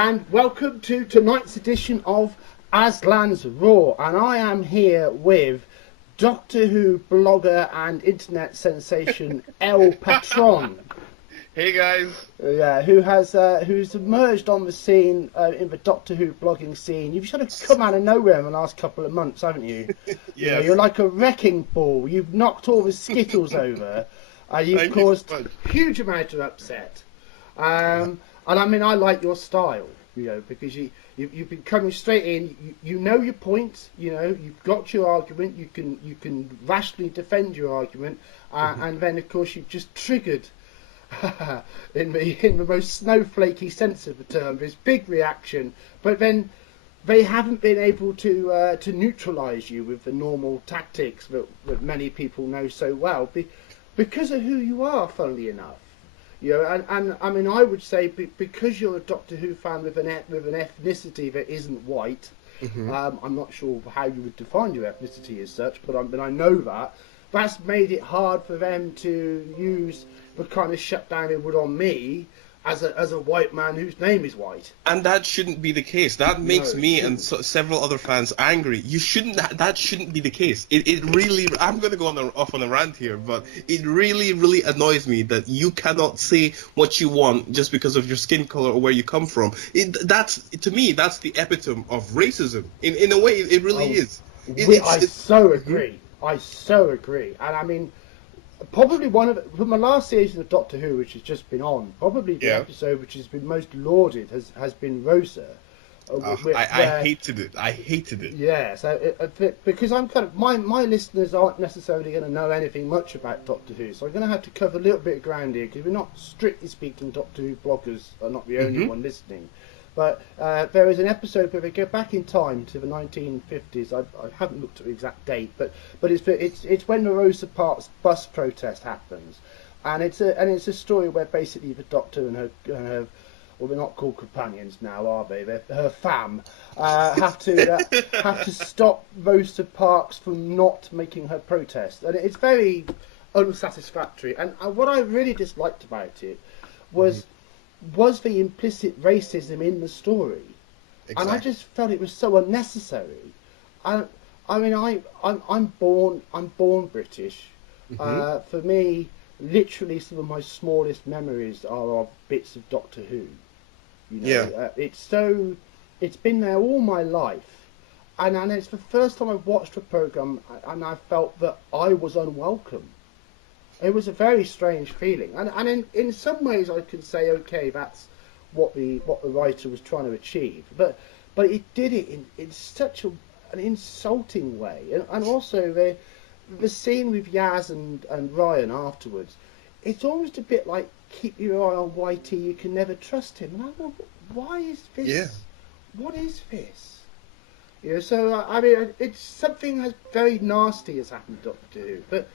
And welcome to tonight's edition of Aslan's Raw. And I am here with Doctor Who blogger and internet sensation El Patron. Hey guys. Yeah, who's emerged on the scene in the Doctor Who blogging scene. You've sort of come out of nowhere in the last couple of months, haven't you? You know, you're like a wrecking ball. You've knocked all the skittles over. You've caused a huge amount of upset. And I mean, I like your style, you know, because you've been coming straight in. You know your point. You know, you've got your argument. You can rationally defend your argument, and then of course you've just triggered, in the most snowflakey sense of the term, this big reaction. But then they haven't been able to neutralise you with the normal tactics that many people know so well, because of who you are. Funnily enough. You know, and I mean, I would say because you're a Doctor Who fan with an ethnicity that isn't white. I'm not sure how you would define your ethnicity as such, but I know that's made it hard for them to use the kind of shutdown it would on me as a white man whose name is white. And that shouldn't be the case. That makes me and several other fans angry. That shouldn't be the case. It really, I'm going to go off on a rant here, but it really annoys me that you cannot say what you want just because of your skin color or where you come from. To me, that's the epitome of racism. In a way, it really is. I so agree. I so agree. And I mean, probably from the last season of Doctor Who, which has just been on, probably the episode which has been most lauded has been Rosa. I hated it. Yeah, so because I'm kind of my listeners aren't necessarily going to know anything much about Doctor Who, so I'm going to have to cover a little bit of ground here because we're not, strictly speaking, Doctor Who bloggers are not the only one listening. But there is an episode where they go back in time to the 1950s. I haven't looked at the exact date, but it's when the Rosa Parks bus protest happens, and it's a story where basically the Doctor and her well, they're not called companions now, are they? Her fam have to stop Rosa Parks from not making her protest, and it's very unsatisfactory. And what I really disliked about it was the implicit racism in the story. Exactly. And I just felt it was so unnecessary. I mean, I'm born British. For me, literally, some of my smallest memories are of bits of Doctor Who. You know, it's been there all my life, and it's the first time I've watched a program and I felt that I was unwelcome. It was a very strange feeling, and in some ways I can say, okay, that's what the writer was trying to achieve, but it did it in such an insulting way, and also the scene with Yaz and Ryan afterwards, it's almost a bit like keep your eye on Whitey, you can never trust him, and I thought, why is this? Yeah. What is this? You know, so I mean, it's something that's very nasty has happened to Doctor Who, but.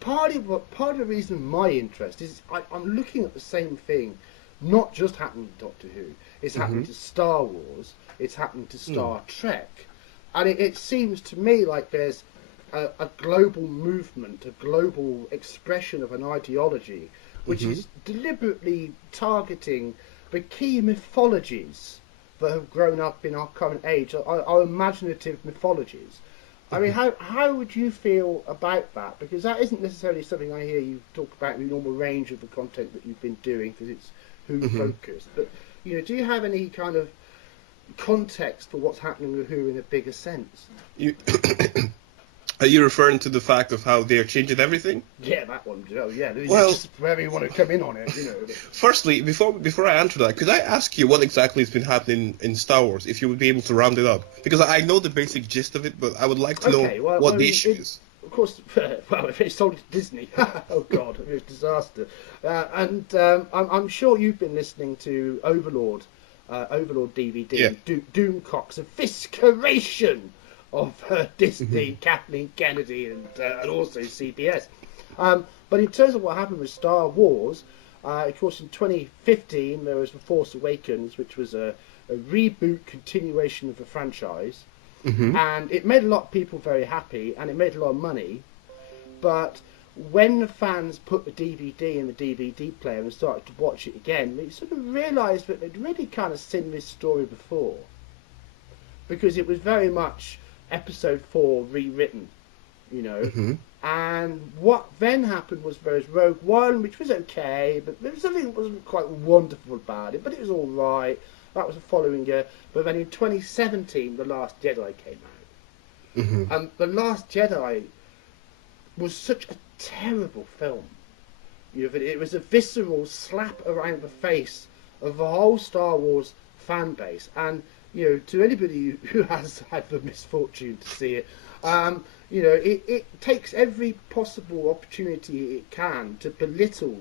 Part of the reason my interest is I'm looking at the same thing, not just happening to Doctor Who. It's happening to Star Wars. It's happening to Star Trek, and it seems to me like there's a global movement, a global expression of an ideology, which is deliberately targeting the key mythologies that have grown up in our current age, our imaginative mythologies. I mean, how would you feel about that? Because that isn't necessarily something I hear you talk about in the normal range of the content that you've been doing, because it's Who focused. But you know, do you have any kind of context for what's happening with Who in a bigger sense? Are you referring to the fact of how they are changing everything? Yeah, that one. Oh, yeah. Well, just wherever you want to come in on it, you know. Firstly, before I answer that, could I ask you what exactly has been happening in Star Wars, if you would be able to round it up? Because I know the basic gist of it, but I would like to know what the issue is. Of course, well, if it's sold to Disney, oh God, it was a disaster. I'm sure you've been listening to Overlord DVD, Doomcock's evisceration of Disney, Kathleen Kennedy, and also CBS. But in terms of what happened with Star Wars, of course, in 2015 there was The Force Awakens, which was a reboot continuation of the franchise, and it made a lot of people very happy, and it made a lot of money. But when the fans put the DVD in the DVD player and started to watch it again, they sort of realised that they'd really kind of seen this story before, because it was very much episode 4 rewritten, you know. Mm-hmm. And what then happened was there was Rogue One, which was okay, but there was something that wasn't quite wonderful about it, but it was all right. That was the following year. But then in 2017, The Last Jedi came out. Mm-hmm. And The Last Jedi was such a terrible film. You know, it was a visceral slap around the face of the whole Star Wars fan base. And, you know, to anybody who has had the misfortune to see it, you know, it takes every possible opportunity it can to belittle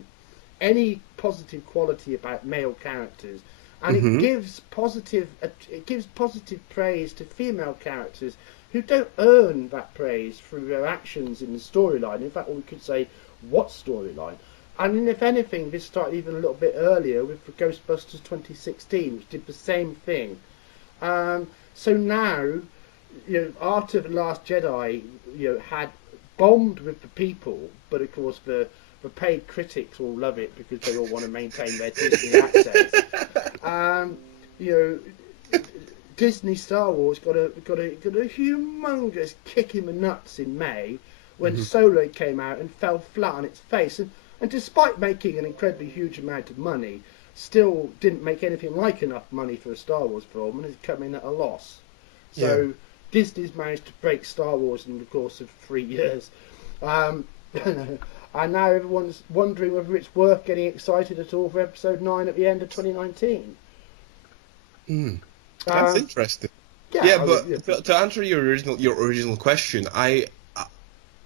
any positive quality about male characters, and Mm-hmm. it gives positive praise to female characters who don't earn that praise through their actions in the storyline. In fact, or we could say, what storyline? And if anything, this started even a little bit earlier with the Ghostbusters 2016, which did the same thing. So now, you know, after The Last Jedi, you know, had bombed with the people, but of course the paid critics all love it because they all want to maintain their Disney access. You know, Disney Star Wars got a humongous kick in the nuts in May when Mm-hmm. Solo came out and fell flat on its face, and despite making an incredibly huge amount of money, still didn't make anything like enough money for a Star Wars film, and it's come in at a loss. So Yeah. Disney's managed to break Star Wars in the course of 3 years. And now everyone's wondering whether it's worth getting excited at all for episode 9 at the end of 2019. That's interesting. Yeah, But to answer your original question,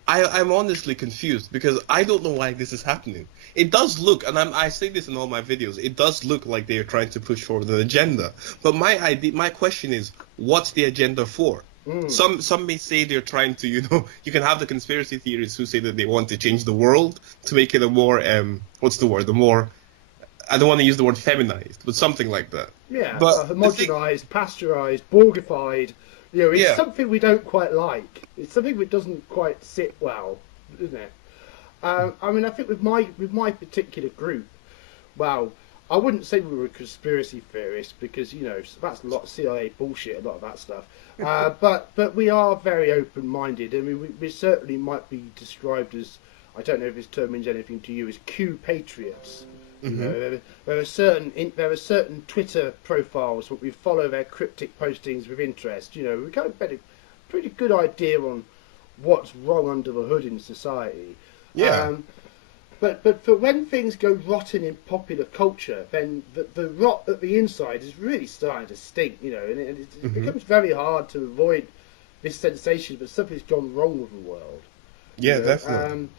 I'm honestly confused because I don't know why this is happening. It does look, and I say this in all my videos, it does look like they are trying to push forward an agenda. But my question is, what's the agenda for? Some may say they're trying to, you know, you can have the conspiracy theorists who say that they want to change the world to make it a more, what's the word? I don't want to use the word feminized, but something like that. Yeah, But homogenized, pasteurized, Borgified. You know, it's Yeah. something we don't quite like. It's something that doesn't quite sit well, isn't it? I mean, I think with my particular group, well, I wouldn't say we were a conspiracy theorist because, you know, that's a lot of CIA bullshit, a lot of that stuff. But we are very open-minded. I mean, we certainly might be described as, I don't know if this term means anything to you, as Q patriots. You know, there are certain Twitter profiles that we follow their cryptic postings with interest. You know, we kind of get a pretty good idea on what's wrong under the hood in society. Yeah. But for when things go rotten in popular culture, then the rot at the inside is really starting to stink. You know, and it becomes very hard to avoid this sensation that something's gone wrong with the world. Yeah, You know, definitely.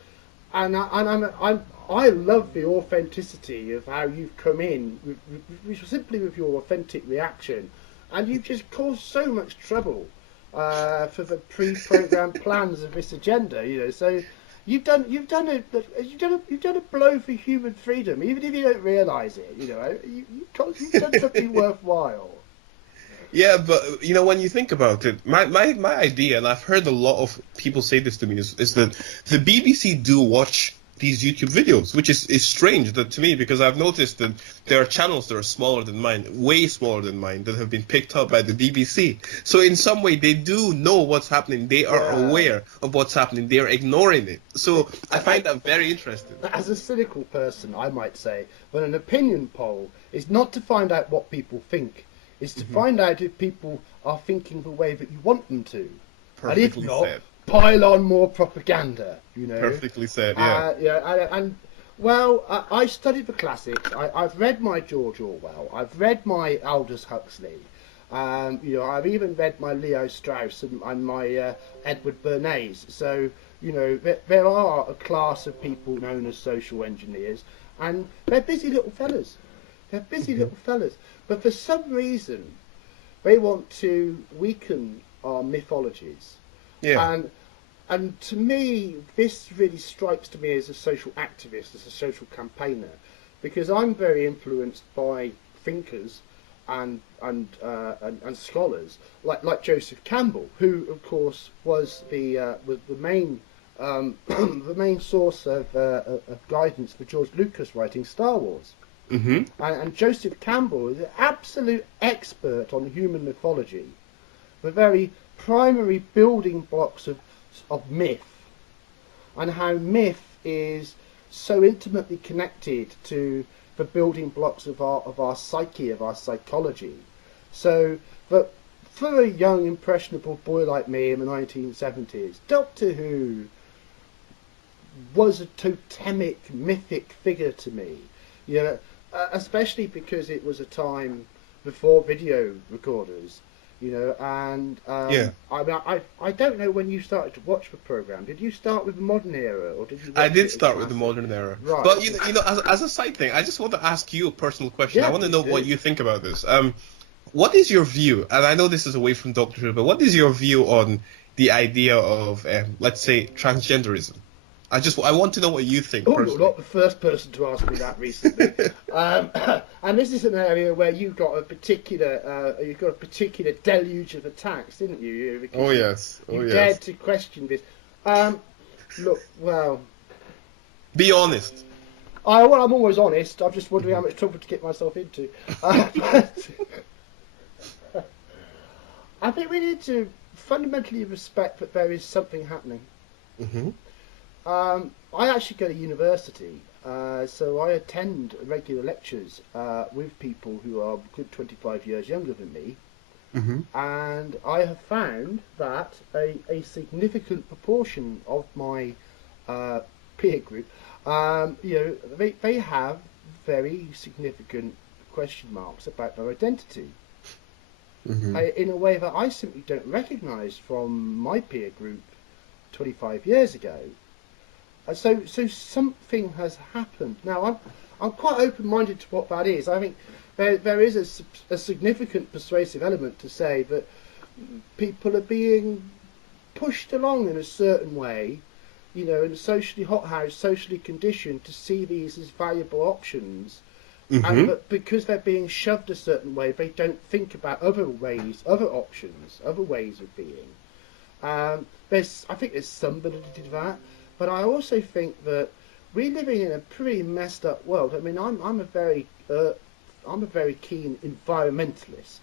I love the authenticity of how you've come in, simply with your authentic reaction, and you've just caused so much trouble for the pre-programmed plans of this agenda. You know, so you've done a blow for human freedom, even if you don't realise it. You know, you've done something worthwhile. Yeah, but you know, when you think about it, my idea, and I've heard a lot of people say this to me, is that the BBC do watch these YouTube videos, which is strange to me, because I've noticed that there are channels that are smaller than mine, way smaller than mine, that have been picked up by the BBC. So in some way, they do know what's happening. They are aware of what's happening. They are ignoring it. So I find that very interesting. As a cynical person, I might say that an opinion poll is not to find out what people think. Is to find out if people are thinking the way that you want them to. Perfectly And if not, said. pile on more propaganda, you know. Perfectly said, yeah. I studied the classics. I've read my George Orwell. I've read my Aldous Huxley. You know, I've even read my Leo Strauss and my Edward Bernays. So, you know, there are a class of people known as social engineers, and they're busy little fellas. They're busy little fellas. But for some reason, they want to weaken our mythologies. Yeah. And to me, this really strikes to me as a social activist, as a social campaigner, because I'm very influenced by thinkers and scholars like Joseph Campbell, who of course was the main the main source of guidance for George Lucas writing Star Wars. And Joseph Campbell is an absolute expert on human mythology, the very primary building blocks of myth, and how myth is so intimately connected to the building blocks of our psyche, of our psychology. So that for a young impressionable boy like me in the 1970s, Doctor Who was a totemic, mythic figure to me. You know, especially because it was a time before video recorders, you know, and I mean, I don't know when you started to watch the program. Did you start with the modern era, or did you? I did start with the modern era. Right. But you know, as a side thing, I just want to ask you a personal question. Yeah, I want to know what you think about this. What is your view? And I know this is away from Doctor Who, but what is your view on the idea of, let's say, transgenderism? I want to know what you think. Oh, personally. you're not the first person to ask me that recently. And this is an area where you've got a particular deluge of attacks, didn't you? Because Oh yes. You dared to question this. Look, well, be honest. I'm always honest. I'm just wondering how much trouble to get myself into. I think we need to fundamentally respect that there is something happening. I actually go to university, so I attend regular lectures with people who are a good 25 years younger than me, and I have found that a significant proportion of my peer group, you know, they have very significant question marks about their identity. In a way that I simply don't recognise from my peer group 25 years ago. So something has happened. Now I'm quite open-minded to what that is. I think there is a significant persuasive element to say that people are being pushed along in a certain way, you know, and socially hothoused, socially conditioned to see these as valuable options. And that because they're being shoved a certain way, they don't think about other ways, other options, other ways of being. I think there's some validity to that, but I also think that we're living in a pretty messed up world. I mean, I'm a very keen environmentalist,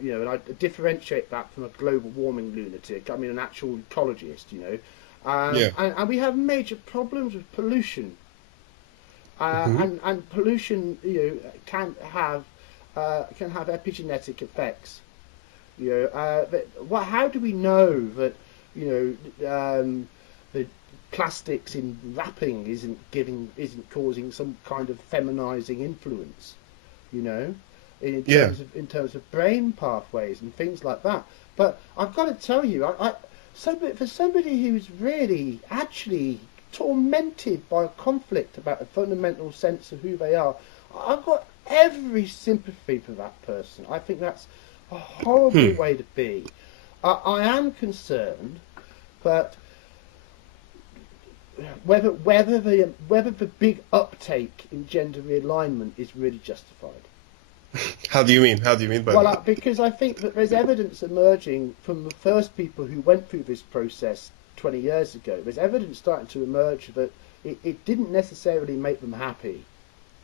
you know, and I differentiate that from a global warming lunatic. I mean, an actual ecologist, you know, and we have major problems with pollution. And pollution, you know, can have epigenetic effects. You know, how do we know that, you know, the plastics in wrapping isn't causing some kind of feminizing influence? You know, in terms of brain pathways and things like that. But I've got to tell you, for somebody who's really actually tormented by a conflict about a fundamental sense of who they are, I've got every sympathy for that person. I think that's a horrible way to be. I am concerned that whether the big uptake in gender realignment is really justified. How do you mean? How do you mean by that? Because I think that there's evidence emerging from the first people who went through this process 20 years ago. There's evidence starting to emerge that it didn't necessarily make them happy.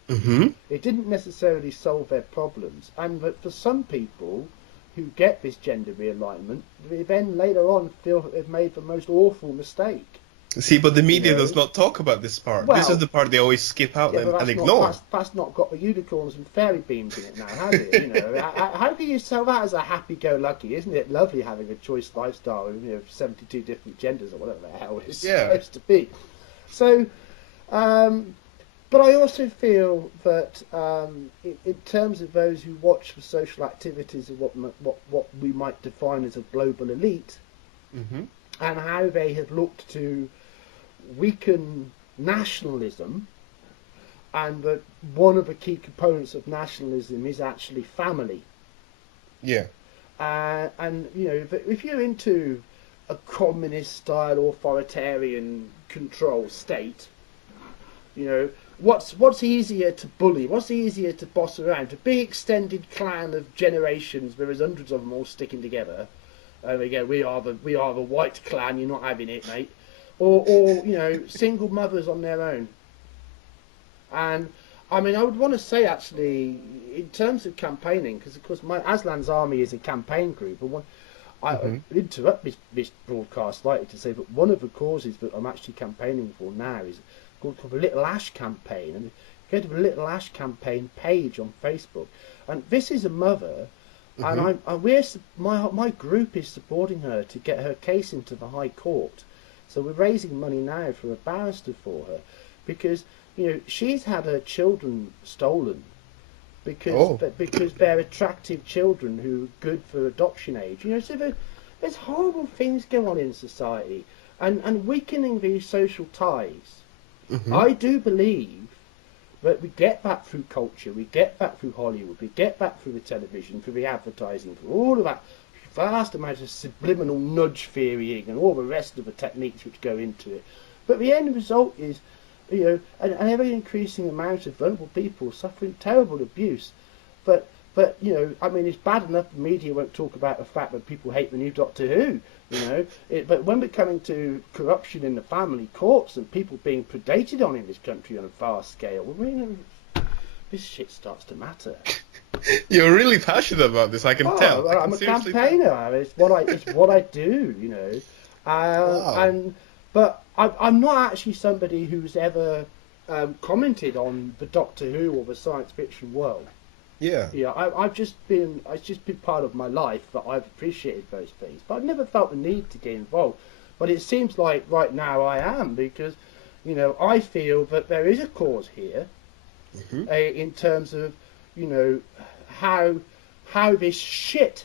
It didn't necessarily solve their problems, and that for some people who get this gender realignment, they then later on feel that they've made the most awful mistake. See, but the media does not talk about this part. Well, this is the part they always skip out and ignore. That's not got the unicorns and fairy beams in it now, has it? You know, how can you sell that as a happy-go-lucky? Isn't it lovely having a choice lifestyle with, you know, 72 different genders or whatever the hell it's supposed to be? So, but I also feel that in terms of those who watch for social activities of what we might define as a global elite, and how they have looked to weaken nationalism, and that one of the key components of nationalism is actually family. And you know, if you're into a communist-style authoritarian control state, you know, what's easier to bully? What's easier to boss around? A big extended clan of generations, where there's hundreds of them all sticking together. And again, we are the white clan. You're not having it, mate. or single mothers on their own. And I mean, I would want to say actually, in terms of campaigning, because of course my Aslan's Army is a campaign group, and I interrupt this broadcast slightly to say that one of the causes that I'm actually campaigning for now is called the Little Ash campaign, and go to the Little Ash campaign page on Facebook, and this is a mother, and my group is supporting her to get her case into the High Court, so we're raising money now for a barrister for her, because she's had her children stolen because they're attractive children who are good for adoption age. So there's horrible things going on in society, and weakening these social ties. I do believe that we get that through culture, we get that through Hollywood, we get that through the television, through the advertising, through all of that vast amount of subliminal nudge theorying and all the rest of the techniques which go into it. But the end result is an ever increasing amount of vulnerable people suffering terrible abuse. But I mean, it's bad enough the media won't talk about the fact that people hate the new Doctor Who, but when we're coming to corruption in the family courts and people being predated on in this country on a vast scale, this shit starts to matter. You're really passionate about this, I can tell. I'm a campaigner. It's what I do, Wow. But I'm not actually somebody who's ever commented on the Doctor Who or the science fiction world. Yeah. It's just been part of my life that I've appreciated those things, but I've never felt the need to get involved. But it seems like right now I am, because I feel that there is a cause here, in terms of how this shit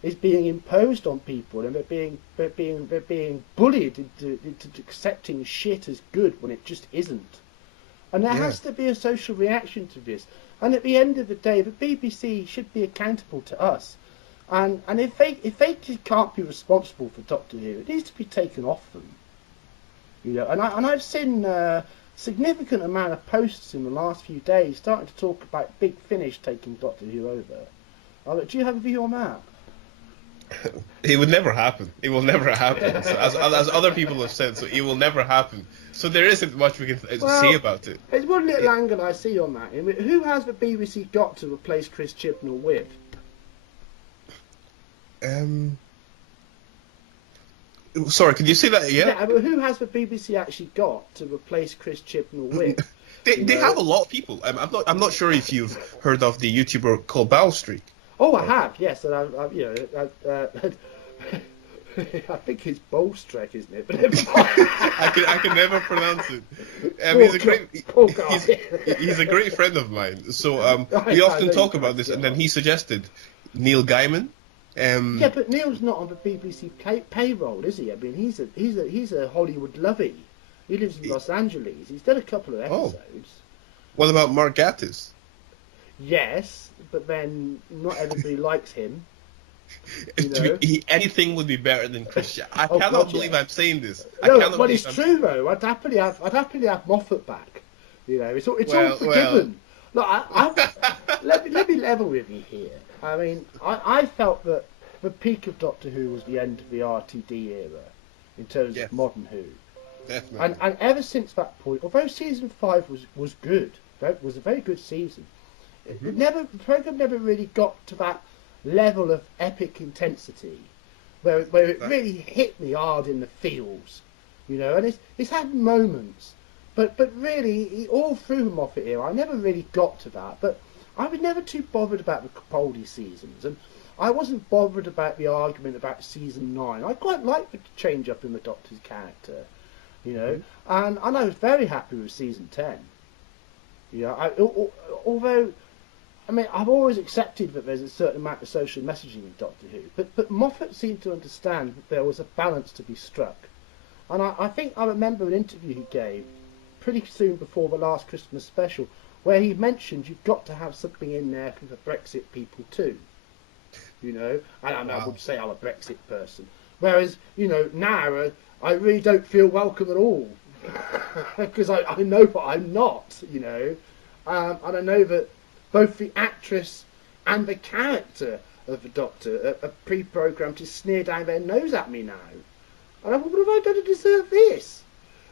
is being imposed on people, and they're being bullied into accepting shit as good when it just isn't. And there has to be a social reaction to this. And at the end of the day, the BBC should be accountable to us. And if they can't be responsible for Doctor Who, it needs to be taken off them. And I've seen a significant amount of posts in the last few days starting to talk about Big Finish taking Doctor Who over. Do you have a view on that? It would never happen. It will never happen. So, as other people have said, so it will never happen. So there isn't much we can say about it. There's one little angle I see on that. Who has the BBC got to replace Chris Chibnall with? Sorry, could you say that again? Yeah, but who has the BBC actually got to replace Chris Chibnall with? They have a lot of people. I'm not sure if you've heard of the YouTuber called Battle Streak. Oh, I have, yes, and I think it's Bolstrek, isn't it? But I can never pronounce it. He's a great friend of mine. So we often talk about this, and then he suggested Neil Gaiman. Yeah, but Neil's not on the BBC payroll, is he? I mean, he's a Hollywood lovey. He lives in Los Angeles. He's done a couple of episodes. What about Mark Gatiss? Yes, but then not everybody likes him. Anything would be better than Christian. I cannot believe I'm saying this. No, but it's true though. I'd happily have Moffat back. It's all forgiven. Look, let me level with you here. I mean, I felt that the peak of Doctor Who was the end of the RTD era in terms of modern Who. Definitely. And ever since that point, although season 5 was good, that was a very good season. The program never really got to that level of epic intensity where it really hit me hard in the feels, and it's had moments, but really all through the Moffat era I never really got to that. But I was never too bothered about the Capaldi seasons, and I wasn't bothered about the argument about season 9. I quite liked the change up in the Doctor's character, and I was very happy with season 10. Although I mean, I've always accepted that there's a certain amount of social messaging in Doctor Who, but Moffat seemed to understand that there was a balance to be struck. And I think I remember an interview he gave pretty soon before the last Christmas special, where he mentioned you've got to have something in there for the Brexit people too. And I would say I'm a Brexit person. Whereas, now I really don't feel welcome at all. Because I know that I'm not, and I know that both the actress and the character of the Doctor are pre-programmed to sneer down their nose at me now. And I thought, what have I done to deserve this?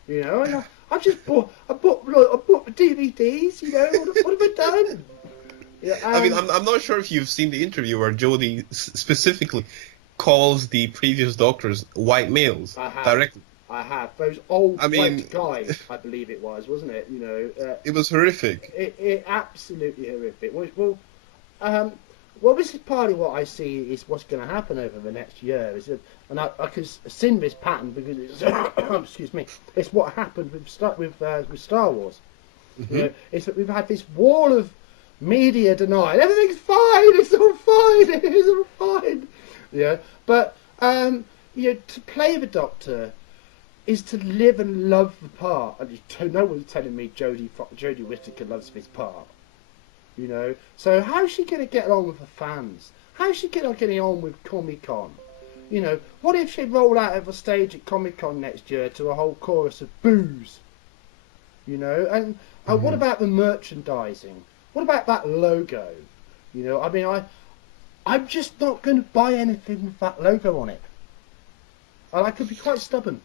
You know, and I bought the DVDs. You know, what have I done? Yeah, I mean, I'm not sure if you've seen the interview where Jodie specifically calls the previous doctors white males directly. I have those old I mean, white guys. I believe it was, wasn't it? You know, it was horrific. It absolutely horrific. Well, this is partly what I see is what's going to happen over the next year. And I can see this pattern because it's excuse me. It's what happened with Star Wars. Mm-hmm. You know, it's that we've had this wall of media denial. Everything's fine. It's all fine. It's all fine. Yeah, but you know, to play the Doctor is to live and love the part. And no one's telling me Jodie Whittaker loves this part. You know, so how's she going to get along with the fans? How's she getting on with Comic-Con? You know, what if she roll out of a stage at Comic-Con next year to a whole chorus of boos? You know, and what about the merchandising? What about that logo? You know, I mean, I'm just not going to buy anything with that logo on it. And I could be quite stubborn.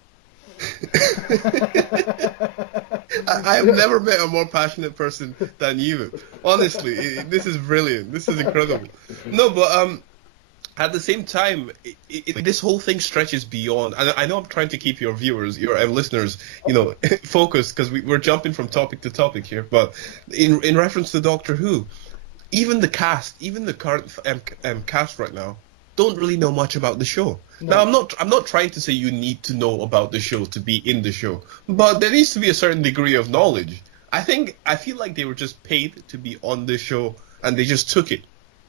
I've never met a more passionate person than you. Honestly, this is brilliant. This is incredible. No, but at the same time, this whole thing stretches beyond. And I know I'm trying to keep your viewers, your listeners, you know, focused because we're jumping from topic to topic here. But in reference to Doctor Who, even the cast, even the current cast right now, don't really know much about the show. No. Now, I'm not trying to say you need to know about the show to be in the show, but there needs to be a certain degree of knowledge. I feel like they were just paid to be on the show, and they just took it.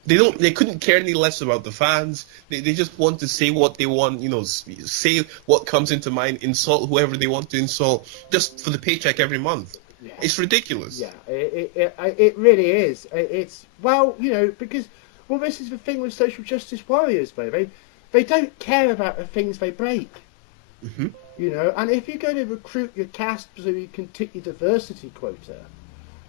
They couldn't care any less about the fans. They just want to say what they want, you know, say what comes into mind, insult whoever they want to insult, just for the paycheck every month. Yeah. It's ridiculous. Yeah, it really is. It's, well, you know, because, well, this is the thing with social justice warriors, though. They don't care about the things they break. Mm-hmm. You know, and if you're going to recruit your cast so you can tick your diversity quota,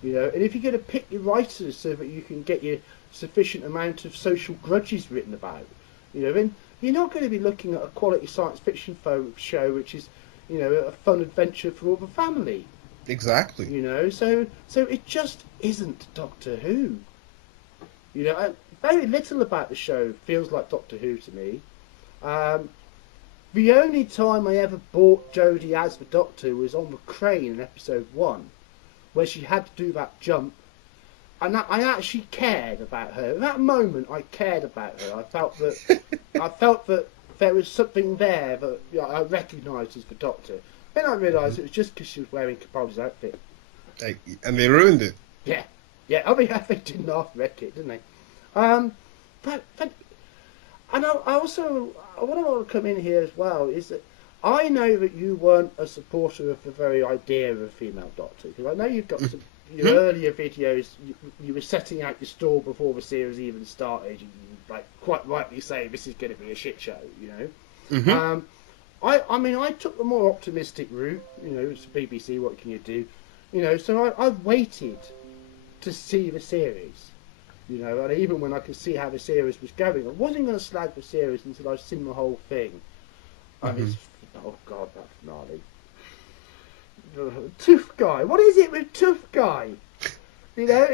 you know, and if you're going to pick your writers so that you can get your sufficient amount of social grudges written about, you know, then you're not going to be looking at a quality science fiction show which is, you know, a fun adventure for all the family. Exactly. You know, so it just isn't Doctor Who. You know, very little about the show feels like Doctor Who to me. The only time I ever bought Jodie as the Doctor was on the crane in episode 1, where she had to do that jump, and I actually cared about her. At that moment, I cared about her. I felt that there was something there that, you know, I recognised as the Doctor. Then I realised it was just because she was wearing Capaldi's outfit. And they ruined it. Yeah. I mean, they didn't half wreck it, didn't they? But and I also, what I want to come in here as well is that I know that you weren't a supporter of the very idea of a female Doctor, because I know you've got some your earlier videos. You were setting out your stall before the series even started, and you, like, quite rightly say this is going to be a shit show, you know. Mm-hmm. I mean, I took the more optimistic route. You know, it's BBC. What can you do? You know, so I've waited to see the series. You know, and even when I could see how the series was going, I wasn't going to slag the series until I'd seen the whole thing. And it's, oh God, that finale. Tooth Guy. What is it with Tooth Guy? You know,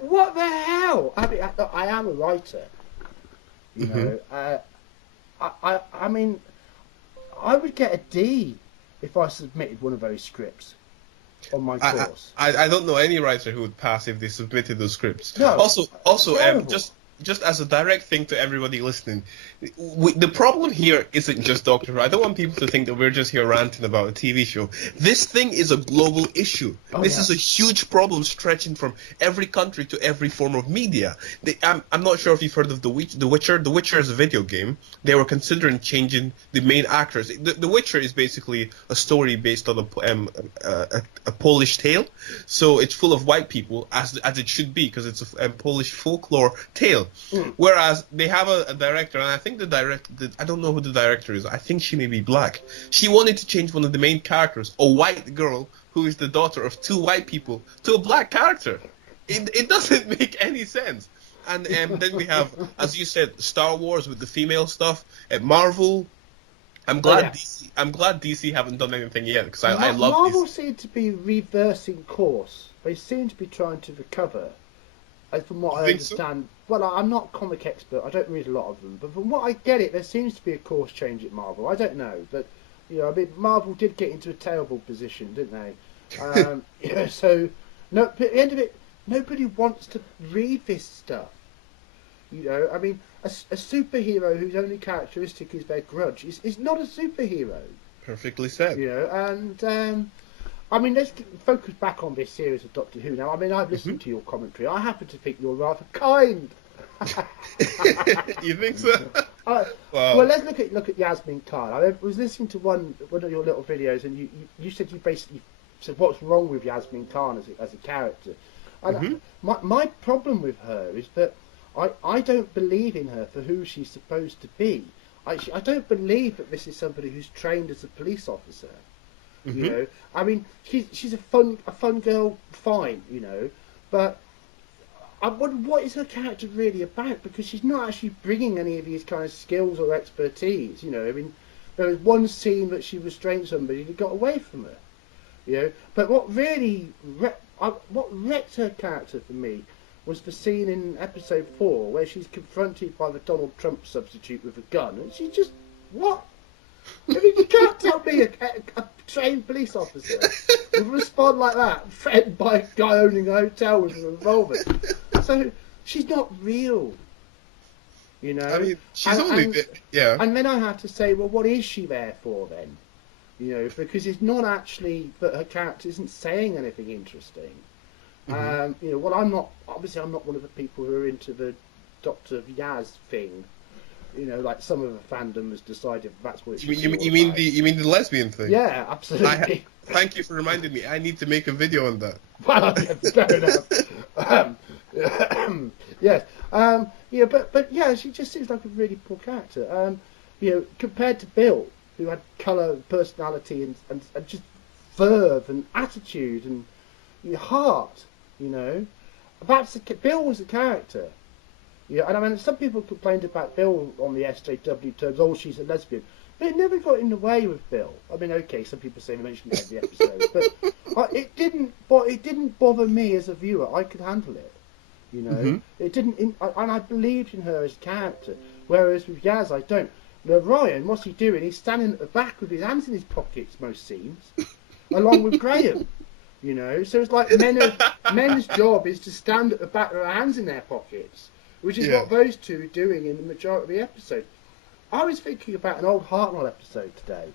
what the hell? I mean, I am a writer. You know, I mean, I would get a D if I submitted one of those scripts on my course. I don't know any writer who would pass if they submitted those scripts. No, also, just as a direct thing to everybody listening, the problem here isn't just Doctor Who. I don't want people to think that we're just here ranting about a TV show. This thing is a global issue. This is a huge problem stretching from every country to every form of media. I'm not sure if you've heard of The Witcher. The Witcher is a video game. They were considering changing the main actors. The Witcher is basically a story based on a Polish tale. So it's full of white people, as it should be, because it's a Polish folklore tale. Whereas they have a director, and I think I don't know who the director is. I think she may be black. She wanted to change one of the main characters, a white girl who is the daughter of two white people, to a black character. It doesn't make any sense. And then we have, as you said, Star Wars with the female stuff, Marvel. I'm Oh, glad yeah. DC. I'm glad DC haven't done anything yet because I love Marvel DC. seem to be reversing course. They seem to be trying to recover. From what You I think so? understand, well, I'm not a comic expert. I don't read a lot of them, but from what I get, there seems to be a course change at Marvel. I don't know, but I mean, Marvel did get into a terrible position, didn't they? So no, but at the end of it, nobody wants to read this stuff. I mean, a superhero whose only characteristic is their grudge is not a superhero. Perfectly said. And I mean, let's focus back on this series of Doctor Who now. I mean, I've listened to your commentary. I happen to think you're rather kind. You think so? Wow. Wow. Well, let's look at Yasmin Khan. I was listening to one of your little videos, and you said you basically said what's wrong with Yasmin Khan as a character. And my problem with her is that I don't believe in her for who she's supposed to be. I don't believe that this is somebody who's trained as a police officer. I mean, she's a fun girl, fine, but I wonder what is her character really about, because she's not actually bringing any of these kind of skills or expertise. I mean, there was one scene that she restrained somebody and he got away from her. But what really what wrecked her character for me was the scene in episode 4 where she's confronted by the Donald Trump substitute with a gun, and she just what? I mean, you can't tell me a trained police officer would respond like that, threatened by a guy owning a hotel with a revolver. So she's not real, I mean, she's yeah. And then I have to say, well, what is she there for then? Because it's not actually that her character isn't saying anything interesting. Well, I'm not one of the people who are into the Dr. Yaz thing. Like some of the fandom has decided that's what it should You mean the lesbian thing? Yeah, absolutely. Thank you for reminding me. I need to make a video on that. Well, fair enough. Yes. But yeah, she just seems like a really poor character. Compared to Bill, who had colour, personality, and just verve and attitude and heart. Bill was a character. And I mean, some people complained about Bill on the SJW terms, oh, she's a lesbian. But it never got in the way with Bill. I mean, okay, some people say they mentioned it every episode, but it didn't bother me as a viewer. I could handle it. It didn't, and I believed in her as a character. Whereas with Yaz, I don't. Now, Ryan, what's he doing? He's standing at the back with his hands in his pockets most scenes, along with Graham. So it's like men's job is to stand at the back with their hands in their pockets, which is what those two are doing in the majority of the episode. I was thinking about an old Hartnell episode today,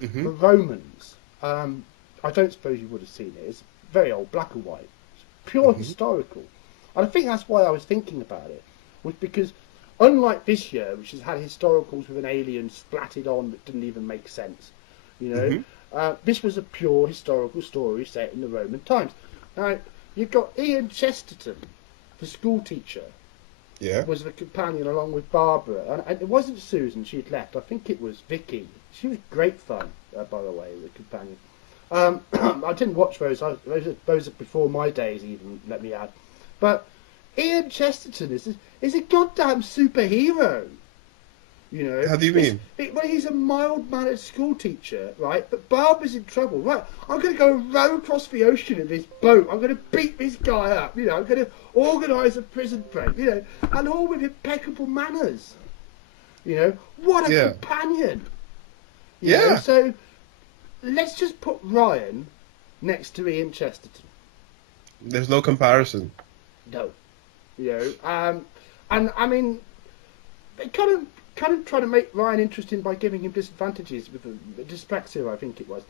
The Romans. I don't suppose you would have seen it. It's very old, black and white. It's pure historical. And I think that's why I was thinking about it, was because unlike this year, which has had historicals with an alien splatted on that didn't even make sense, this was a pure historical story set in the Roman times. Now, you've got Ian Chesterton, the school teacher, was the companion along with Barbara. And it wasn't Susan, she'd left. I think it was Vicky. She was great fun, by the way, the companion. I didn't watch those. Those are before my days, even, let me add. But Ian Chesterton is a goddamn superhero. How do you mean? Well, he's a mild-mannered school teacher, right? But Barbara's in trouble. Right, I'm going to go row across the ocean in this boat. I'm going to beat this guy up. I'm going to organise a prison break. And all with impeccable manners. What a companion. So let's just put Ryan next to Ian Chesterton. There's no comparison. No. And I mean, they kind of try to make Ryan interesting by giving him disadvantages with dyspraxia, I think it was.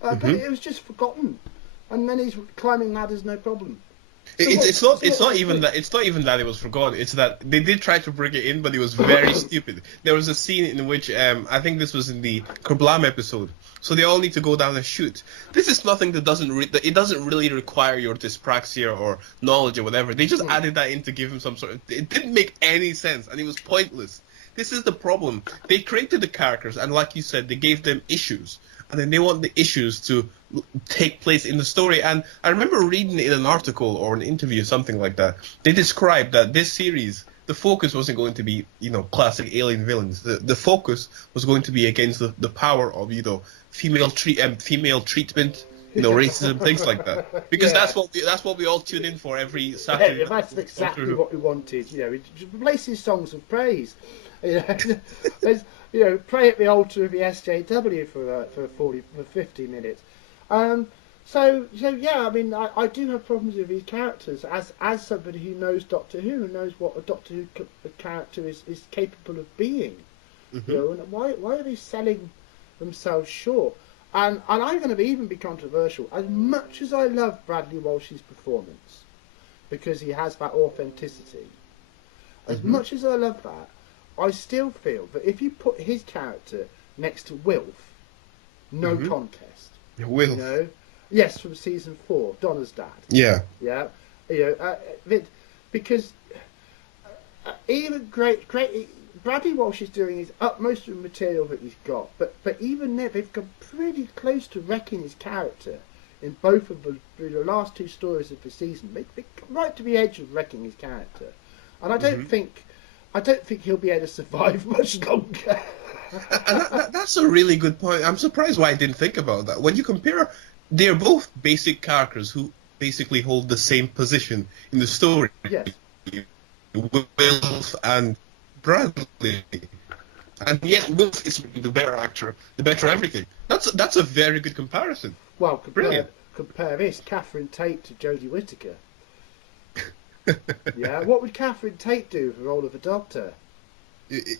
But it was just forgotten. And then he's climbing ladders, no problem. It's not even that it was forgotten. It's that they did try to bring it in, but it was very stupid. There was a scene in which I think this was in the Kerblam episode. So they all need to go down and shoot. This is nothing that it doesn't really require your dyspraxia or knowledge or whatever. They just added that in to give him some sort of. It didn't make any sense, and it was pointless. This is the problem. They created the characters, and like you said, they gave them issues. And then they want the issues to take place in the story. And I remember reading in an article or an interview, something like that, they described that this series the focus wasn't going to be, classic alien villains. The focus was going to be against the power of, female treatment, racism, things like that. Because Yeah. that's what we all tune in for every Saturday. Yeah, that's exactly what we wanted. It replaces songs of praise. There's, pray at the altar of the SJW for 50 minutes. So yeah, I mean, I do have problems with these characters as somebody who knows Doctor Who and knows what a Doctor Who character is capable of being. Mm-hmm. And why are they selling themselves short? And I'm going to even be controversial. As much as I love Bradley Walsh's performance, because he has that authenticity, as much as I love that, I still feel that if you put his character next to Wilf, no contest. Wilf. Yes, from season 4, Donna's dad. Yeah. Yeah. Because even great. Bradley Walsh is doing his utmost with the material that he's got, but even there, they've come pretty close to wrecking his character in both of the last 2 stories of the season. They come right to the edge of wrecking his character, and I don't think he'll be able to survive much longer. That's a really good point. I'm surprised why I didn't think about that. When you compare, they're both basic characters who basically hold the same position in the story. Yes. Wilf and Bradley, and yet Wilf is the better actor, the better everything. That's a very good comparison. Well, compare this Catherine Tate to Jodie Whittaker. Yeah, what would Catherine Tate do for the role of a Doctor? The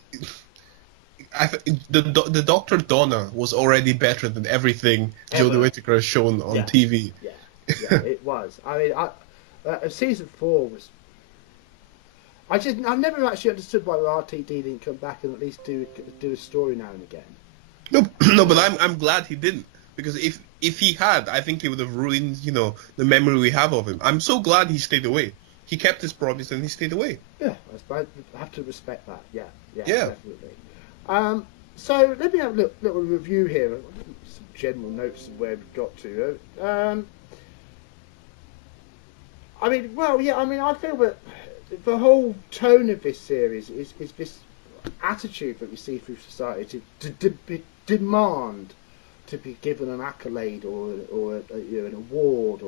Doctor Donna was already better than everything Jodie Whittaker has shown on TV. Yeah, it was. I mean, season 4 was. I've never actually understood why RTD didn't come back and at least do a story now and again. No, but I'm glad he didn't, because if he had, I think he would have ruined the memory we have of him. I'm so glad he stayed away. He kept his promise and he stayed away. Yeah, I have to respect that. Yeah, definitely. So let me have a little review here. Some general notes of where we got to. I feel that the whole tone of this series is this attitude that we see through society to demand to be given an accolade or an award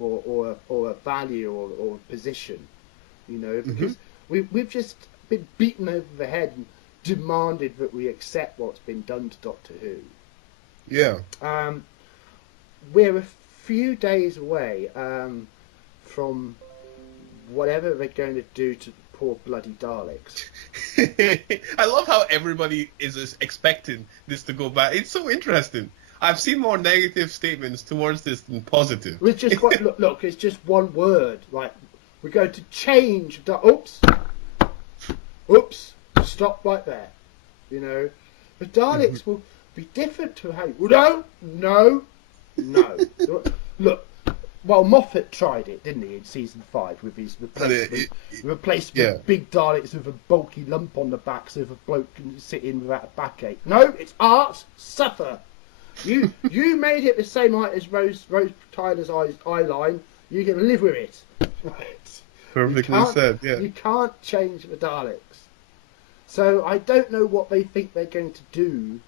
or a value or a position, because we've just been beaten over the head and demanded that we accept what's been done to Doctor Who. Yeah. We're a few days away from whatever they're going to do to the poor bloody Daleks. I love how everybody is expecting this to go back. It's so interesting. I've seen more negative statements towards this than positive. It's just look, it's just one word. Like, we're going to change. Oops. Stop right there. The Daleks will be different to how. No. Look. Well, Moffat tried it, didn't he, in season 5 with his replacement big Daleks with a bulky lump on the back so the bloke can sit in without a backache. No, it's art. Suffer. You made it the same height as Rose Tyler's eye line. You can live with it. Right. Perfectly said. Yeah. You can't change the Daleks. So I don't know what they think they're going to do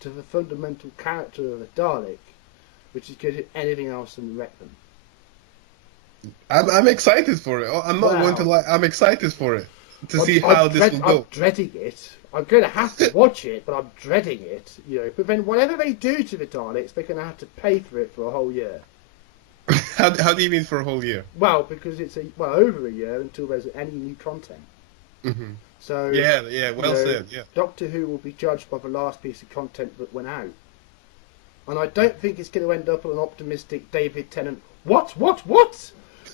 to the fundamental character of a Dalek, which is going to do anything else than wreck them. I'm excited for it. I'm not going to lie. I'm excited for it to see how this will go. I'm dreading it. I'm going to have to watch it, but I'm dreading it. But then whatever they do to the Daleks, they're going to have to pay for it for a whole year. How do you mean for a whole year? Well, because it's over a year until there's any new content. Mm-hmm. So well said. Yeah. Doctor Who will be judged by the last piece of content that went out, and I don't think it's going to end up on an optimistic David Tennant. What? Where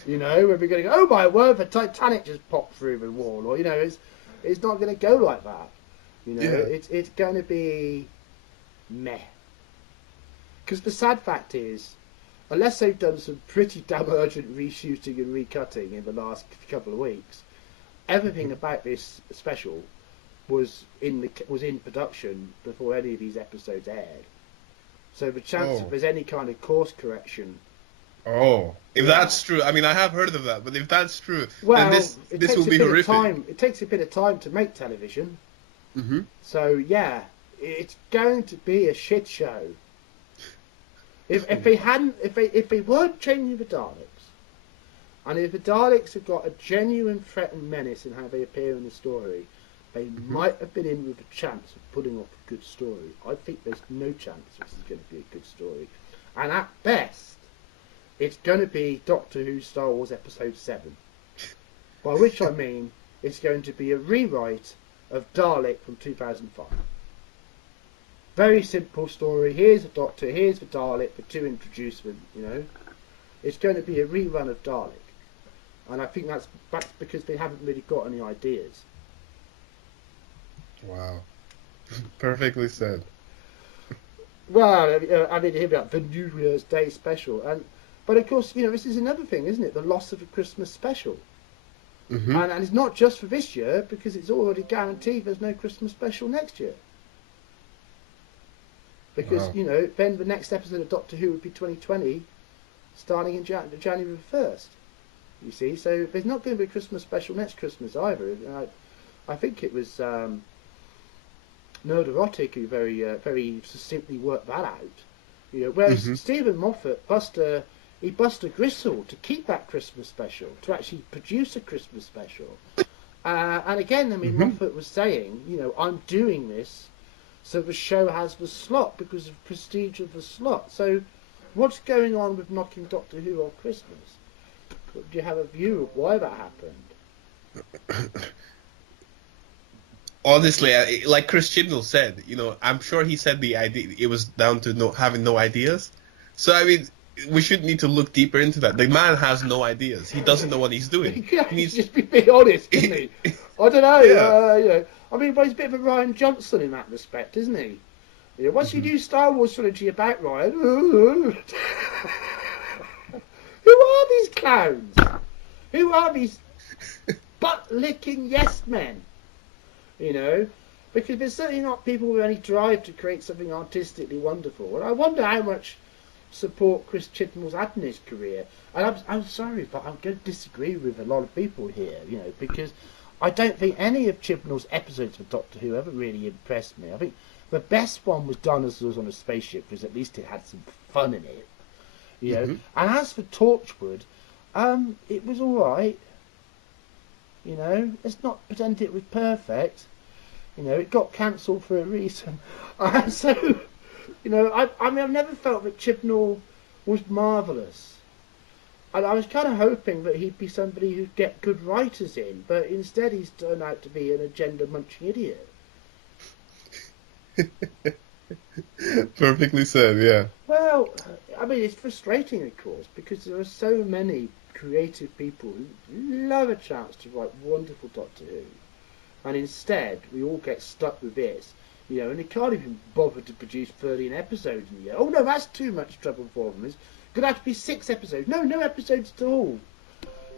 we're going to go, oh my word, the Titanic just popped through the wall, or it's not going to go like that. It's going to be meh. Because the sad fact is, unless they've done some pretty damn urgent reshooting and recutting in the last couple of weeks, everything about this special was in production before any of these episodes aired. So the chance that there's any kind of course correction Oh, if Yeah. that's true, I mean, I have heard of that, but if that's true, then Well, it this takes will a be bit of horrific. time. It takes a bit of time to make television. Mm-hmm. So yeah, it's going to be a shit show. If they hadn't, if they weren't changing the Daleks, and if the Daleks had got a genuine threat and menace in how they appear in the story, they might have been in with a chance of putting off a good story. I think there's no chance this is going to be a good story, and at best, it's going to be Doctor Who Star Wars Episode 7. By which I mean it's going to be a rewrite of Dalek from 2005. Very simple story. Here's the Doctor, here's the Dalek, the two introduce them, you know. It's going to be a rerun of Dalek. And I think that's because they haven't really got any ideas. Wow. Perfectly said. Well, I mean, here we are, the New Year's Day special. But of course, you know, this is another thing, isn't it? The loss of a Christmas special. Mm-hmm. And it's not just for this year, because it's already guaranteed there's no Christmas special next year. Because, Wow. you know, then the next episode of Doctor Who would be 2020, starting in January the 1st. You see, so there's not going to be a Christmas special next Christmas either. I think it was Nerderotic who very succinctly worked that out. You know, whereas Stephen Moffat bust a gristle to keep that Christmas special, to actually produce a Christmas special. And again, I mean, Moffat was saying, you know, I'm doing this so the show has the slot because of prestige of the slot. So what's going on with knocking Doctor Who off Christmas? Do you have a view of why that happened? Honestly, like Chris Chibnall said, you know, I'm sure he said the idea it was down to having no ideas. So I mean, we should need to look deeper into that. The man has no ideas. He doesn't know what he's doing. Yeah, He needs just be honest, isn't he? I don't know. Yeah. You know, I mean, but he's a bit of a Ryan Johnson in that respect, isn't he? You know, once you do Star Wars trilogy about Ryan, who are these clowns? Who are these butt-licking yes men? You know, because they're certainly not people with any drive to create something artistically wonderful. And I wonder how much support Chris Chibnall's had in his career. And I'm sorry, but I'm going to disagree with a lot of people here, you know, because I don't think any of Chibnall's episodes of Doctor Who ever really impressed me. I think the best one was done as it was on a spaceship, because at least it had some fun in it, you know. And as for Torchwood, it was all right. You know, let's not pretend it was perfect. You know, it got cancelled for a reason. So, you know, I mean, I've never felt that Chibnall was marvellous. And I was kind of hoping that he'd be somebody who'd get good writers in, but instead he's turned out to be an agenda-munching idiot. Perfectly said, yeah. Well, I mean, it's frustrating, of course, because there are so many creative people who love a chance to write wonderful Doctor Who. And instead, we all get stuck with this, you know, and they can't even bother to produce 13 episodes in a year. Oh no, that's too much trouble for them. It's going to have to be 6 episodes. No episodes at all.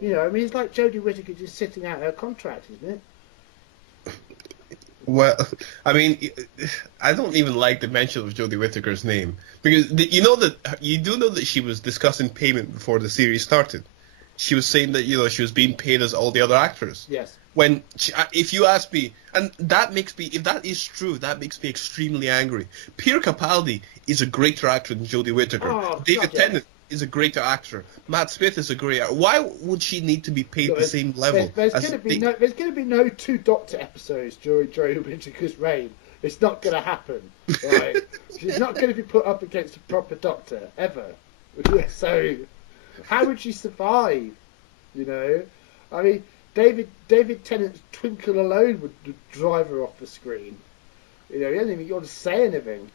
You know, I mean, it's like Jodie Whittaker just sitting out her contract, isn't it? Well, I mean, I don't even like the mention of Jodie Whittaker's name, because you do know that she was discussing payment before the series started. She was saying that, you know, she was being paid as all the other actors. Yes. When if you ask me, and that makes me, if that is true, that makes me extremely angry. Peter Capaldi is a greater actor than Jodie Whittaker. Oh, David God, yes. Tennant is a greater actor. Matt Smith is a great actor. Why would she need to be paid the same level? There's going to be no 2 Doctor episodes during Jodie Whittaker's reign. It's not going to happen, right? She's not going to be put up against a proper Doctor ever. So, how would she survive? You know, I mean, David Tennant's twinkle alone would drive her off the screen. You know, he hasn't even got to say anything.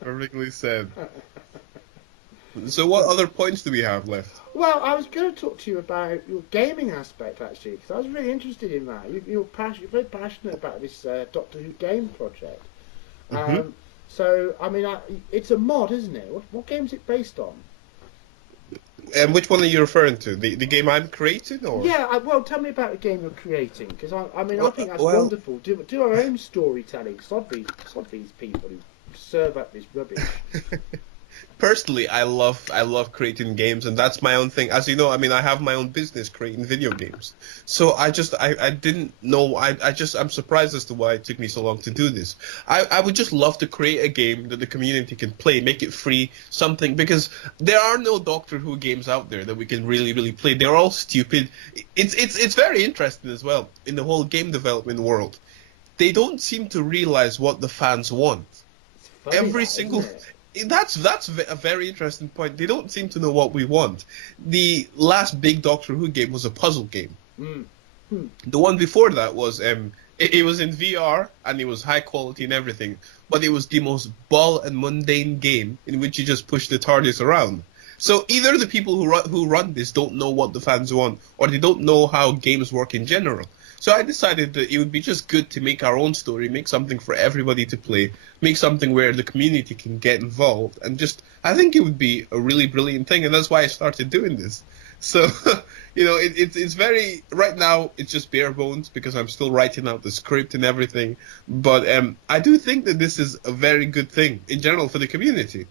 Perfectly said. So what other points do we have left? Well, I was going to talk to you about your gaming aspect, actually, because I was really interested in that. You're very passionate about this Doctor Who game project. So, I mean, it's a mod, isn't it? What game is it based on? And which one are you referring to? The game I'm creating, or? Yeah, well, tell me about the game you're creating, because I think that's wonderful. Do our own storytelling. Sod these people who serve up this rubbish. personally, I love creating games, and that's my own thing. As you know, I mean, I have my own business creating video games. So I didn't know. I'm surprised as to why it took me so long to do this. I would just love to create a game that the community can play, make it free, something, because there are no Doctor Who games out there that we can really play. They're all stupid. It's very interesting as well in the whole game development world. They don't seem to realize what the fans want. It's funny, Every that, single isn't it? that's a very interesting point. They don't seem to know what we want. The last big Doctor Who game was a puzzle game. Mm. Hmm. The one before that was it was in VR and it was high quality and everything, but it was the most dull and mundane game in which you just push the TARDIS around. So either the people who run this don't know what the fans want, or they don't know how games work in general. So I decided that it would be just good to make our own story, make something for everybody to play, make something where the community can get involved, and just, I think it would be a really brilliant thing, and that's why I started doing this. So, it's very, right now, it's just bare bones, because I'm still writing out the script and everything, but I do think that this is a very good thing, in general, for the community.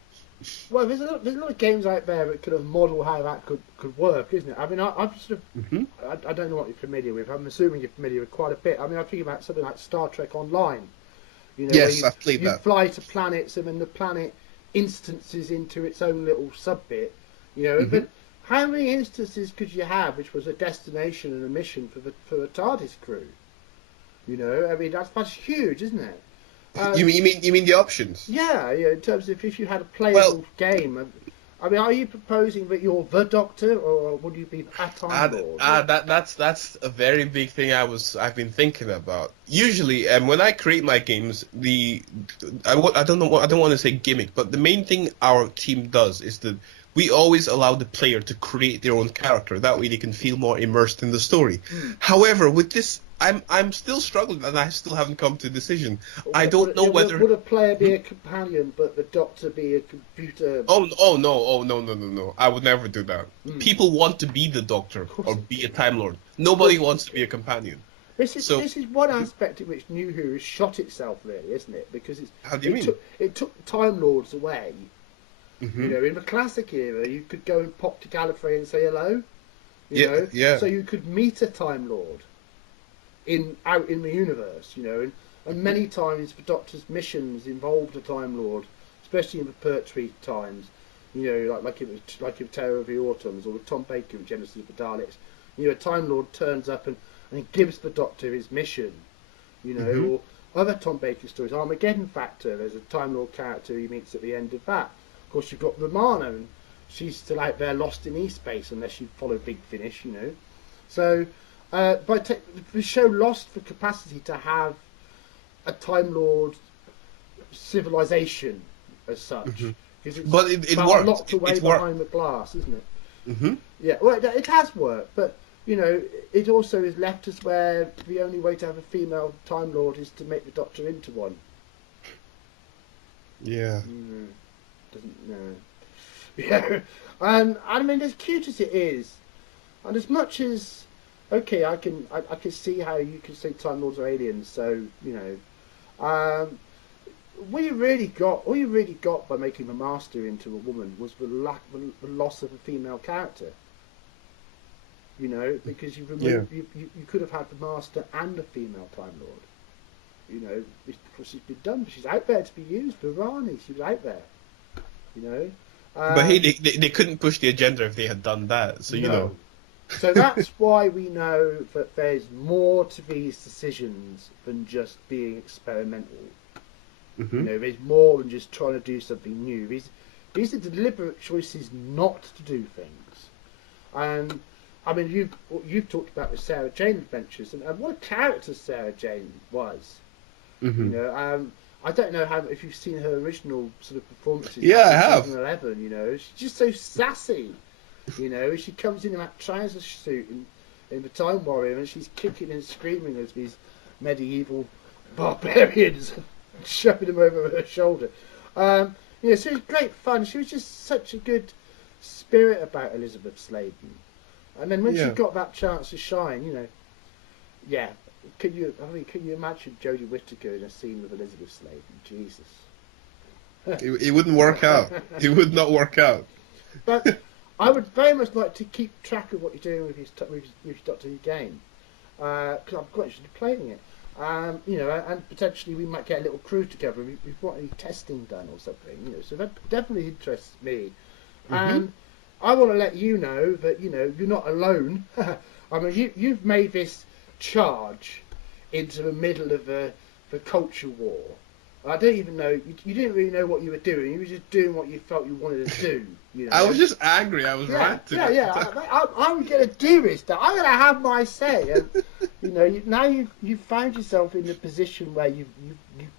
Well, there's a lot of games out there that kind of model how that could work, isn't it? I mean, I've sort of, I don't know what you're familiar with. I'm assuming you're familiar with quite a bit. I mean, I think about something like Star Trek Online. Yes, I've played you that. fly to planets, and then the planet instances into its own little sub-bit. But how many instances could you have, which was a destination and a mission for the TARDIS crew? I mean, that's huge, isn't it? You mean the options? Yeah, in terms of if you had a playable game. I mean, are you proposing that you're the Doctor, or would you be a Time Lord? That's a very big thing I've been thinking about. Usually, when I create my games, I don't want to say gimmick, but the main thing our team does is that we always allow the player to create their own character. That way, they can feel more immersed in the story. However, with this, I'm still struggling, and I still haven't come to a decision. I don't know whether would a player be a companion, but the Doctor be a computer. Oh no! I would never do that. People want to be the Doctor or be a Time Lord. Nobody wants to be a companion. This is one aspect in which New Who has shot itself, really, isn't it? Because How do you mean? It took Time Lords away. In the classic era, you could go and pop to Gallifrey and say hello. Yeah. So you could meet a Time Lord out in the universe, and many times the Doctor's missions involved a Time Lord, especially in the Pertwee times, like it was Terror of the Autumns, or with Tom Baker in Genesis of the Daleks. A Time Lord turns up and gives the Doctor his mission, or other Tom Baker stories. Armageddon Factor, there's a Time Lord character he meets at the end of that. Of course, you've got Romana, and she's still out there lost in E-space unless you follow Big Finish, So, the show lost the capacity to have a Time Lord civilization as such. But it worked. Locked away behind the glass, isn't it? Yeah, well, it has worked, but it also is left us where the only way to have a female Time Lord is to make the Doctor into one. Yeah. Doesn't know. Yeah. I mean, as cute as it is, and as much as okay, I can see how you can say Time Lords are aliens. So all you really got by making the Master into a woman was the loss of a female character. Because you removed, you could have had the Master and a female Time Lord. Because she's been done. She's out there to be used for Rani. She was out there. But hey, they couldn't push the agenda if they had done that. So So that's why we know that there's more to these decisions than just being experimental. There's more than just trying to do something new. These are deliberate choices not to do things. And I mean, you've talked about the Sarah Jane adventures, and what a character Sarah Jane was. I don't know if you've seen her original sort of performances. Yeah, I have. 2011, she's just so sassy. She comes in that trouser suit in the Time Warrior, and she's kicking and screaming as these medieval barbarians, shoving them over her shoulder. So it was great fun. She was just such a good spirit about Elizabeth Sladen. And then when she got that chance to shine, Can you imagine Jodie Whittaker in a scene with Elizabeth Sladen? Jesus. It wouldn't work out. It would not work out. But I would very much like to keep track of what you're doing with your Doctor Who game, because I'm quite interested in playing it. You know, and potentially we might get a little crew together. We've got any testing done or something. You know, so that definitely interests me. And I want to let you know that you're not alone. I mean, you've made this charge into the middle of the culture war. I don't even know. You didn't really know what you were doing. You were just doing what you felt you wanted to do. You know? I was just angry. I was ranting. I'm going to do this. I'm going to have my say. And, you know, now you've found yourself in the position where you've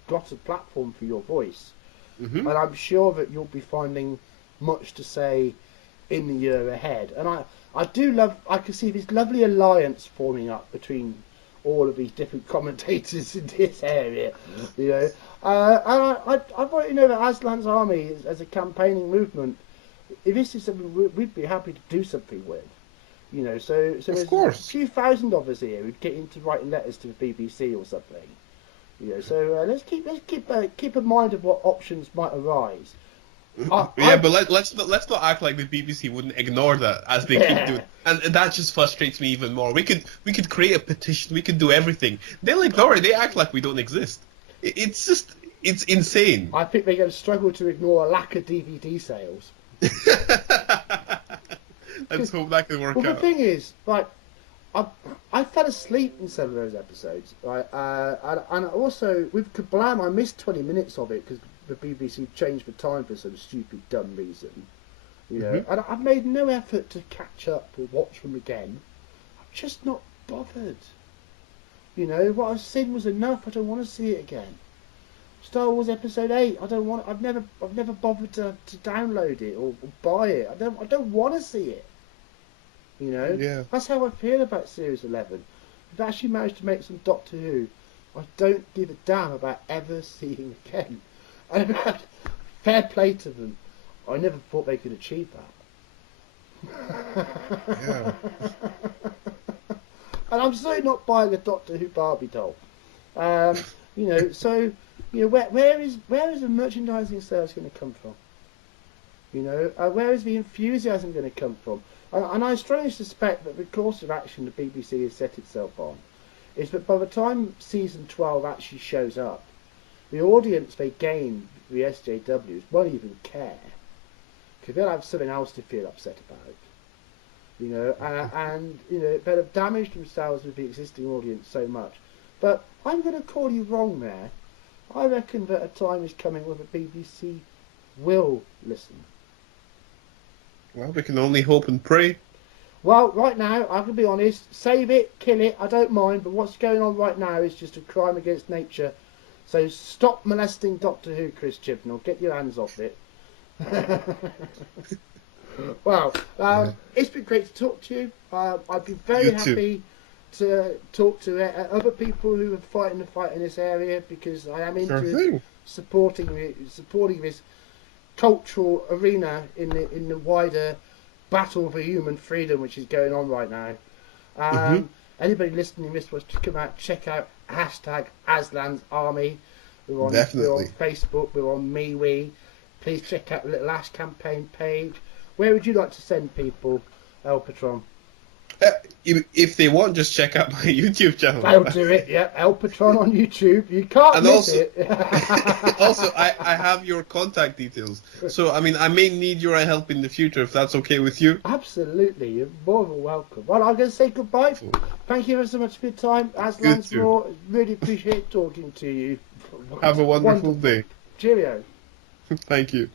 got a platform for your voice, and I'm sure that you'll be finding much to say in the year ahead. And I do love. I can see this lovely alliance forming up between all of these different commentators in this area. You know. And I want you to know that Aslan's army as a campaigning movement, if this is something we'd be happy to do something with, you know. So there's a few thousand of us here who'd get into writing letters to the BBC or something, you know. So let's keep in mind of what options might arise. But let's not act like the BBC wouldn't ignore that as they keep doing, and that just frustrates me even more. We could create a petition. We could do everything. They'll ignore it. They act like we don't exist. It's insane. I think they're going to struggle to ignore a lack of DVD sales. Let's hope that can work out. Well, the thing is, like, I fell asleep in some of those episodes, right? And also, with Kablam, I missed 20 minutes of it because the BBC changed the time for some stupid, dumb reason. You know, and I've made no effort to catch up or watch them again. I'm just not bothered. You know, what I've seen was enough. I don't want to see it again. Star Wars Episode 8. I've never bothered to download it or buy it. I don't want to see it. You know. Yeah. That's how I feel about Series 11. We've actually managed to make some Doctor Who I don't give a damn about ever seeing again. And fair play to them. I never thought they could achieve that. Yeah. And I'm certainly not buying a Doctor Who Barbie doll. You know, so you know, where is the merchandising sales going to come from? You know, where is the enthusiasm going to come from? And I strongly suspect that the course of action the BBC has set itself on is that by the time season 12 actually shows up, the audience they gain, the SJWs, won't even care, because they'll have something else to feel upset about. You know, and you know, they'll have damaged themselves with the existing audience so much. But I'm going to call you wrong there. I reckon that a time is coming where the BBC will listen. Well, we can only hope and pray. Well, right now, I can be honest, save it, kill it, I don't mind, but what's going on right now is just a crime against nature. So stop molesting Doctor Who, Chris Chibnall. Get your hands off it. Well, it's been great to talk to you. I'd be very happy to talk to other people who are fighting the fight in this area, because I am into supporting this cultural arena in the wider battle for human freedom which is going on right now. Anybody listening to this was to come out, check out #Aslan's Army. We're on Facebook, we're on MeWe. Please check out the Little Ash campaign page. Where would you like to send people, El Patron? If they want, just check out my YouTube channel. I'll do it, yeah. El Patron on YouTube. You can't miss it. Also, I have your contact details. So, I mean, I may need your help in the future, if that's okay with you. Absolutely. You're more than welcome. Well, I'm going to say goodbye. Thank you ever so much for your time. Aslan's Raw, really appreciate talking to you. Have a wonderful day. Cheerio. Thank you.